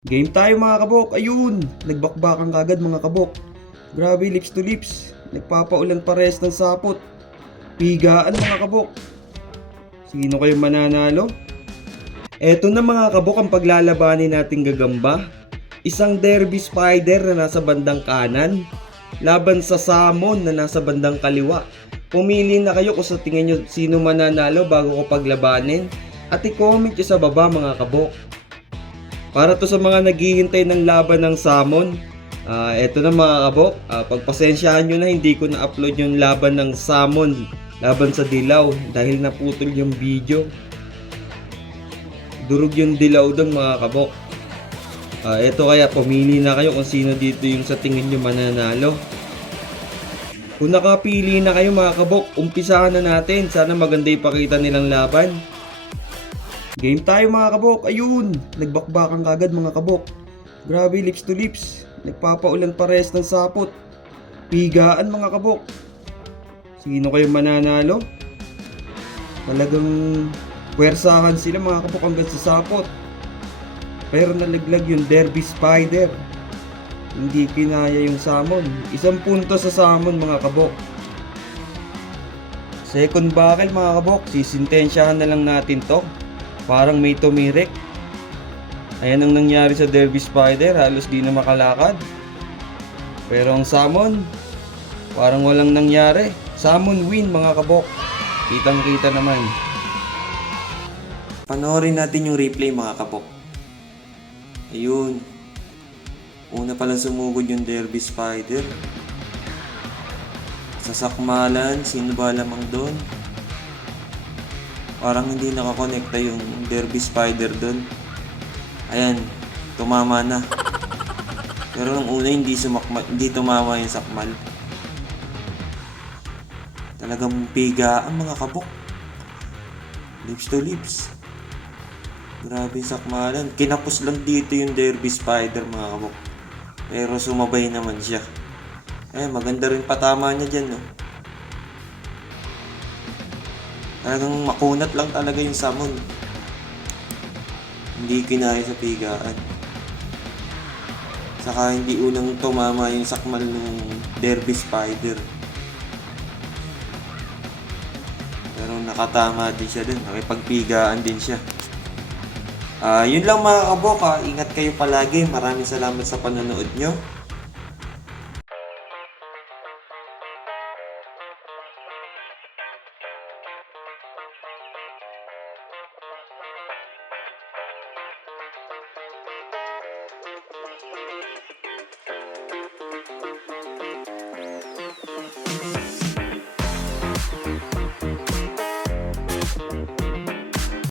Game tayo mga kabok. Ayun, nagbakbakan kagad mga kabok. Grabe, lips to lips. Nagpapaulan pares ng sapot. Pigaan mga kabok. Sino kayo mananalo? Eto na mga kabok ang paglalabanin nating gagamba. Isang Derby Spider na nasa bandang kanan, laban sa Salmon na nasa bandang kaliwa. Pumili na kayo kung sa tingin nyo sino mananalo bago ko paglabanin. At i-comment nyo sa baba mga kabok. Para to sa mga naghihintay ng laban ng Salmon, eto na mga kabok, pagpasensyahan nyo na hindi ko na-upload yung laban ng Salmon, laban sa Dilaw dahil naputol yung video. Durog yung Dilaw doon mga kabok. Eto kaya pumili na kayo kung sino dito yung sa tingin nyo mananalo. Kung nakapili na kayo mga kabok, umpisahan na natin. Sana maganda ipakita nilang laban. Game tayo mga kabok. Ayun, nagbakbakan kagad mga kabok. Grabe, lips to lips. Nagpapaulan pares ng sapot. Pigaan mga kabok. Sino kayo mananalo? Talagang puwersahan sila mga kabok hanggang sa sapot. Pero nalaglag yung Derby Spider. Hindi kinaya yung Salmon. 1 punto sa Salmon mga kabok. Second bakal mga kabok. Sisintensyahan na lang natin to. Parang may tumirik. Ayan ang nangyari sa Derby Spider. Halos di na makalakad. Pero ang Salmon, parang walang nangyari. Salmon win mga kabok. Kitang kita naman. Panoorin natin yung replay mga kabok. Ayun. Una pala sumugod yung Derby Spider. Sa sakmalan, sino ba lamang doon? Parang hindi nakakonekta yung Derby Spider doon. Ayan, tumama na. Pero nung una hindi tumama yung sakmal. Talagang piga ang mga kabok. Lips to lips. Grabe sakmalan. Kinapos lang dito yung Derby Spider mga kabok. Pero sumabay naman siya. Maganda rin patama niya dyan, no? Talagang makunat lang talaga yung Salmon. Hindi kinaya sa pigaan. Saka hindi unang tumama yung sakmal ng Derby Spider. Pero nakatama din siya dun. Nakipagpigaan din siya. Yun lang mga kabok. Ingat kayo palagi. Maraming salamat sa panonood nyo.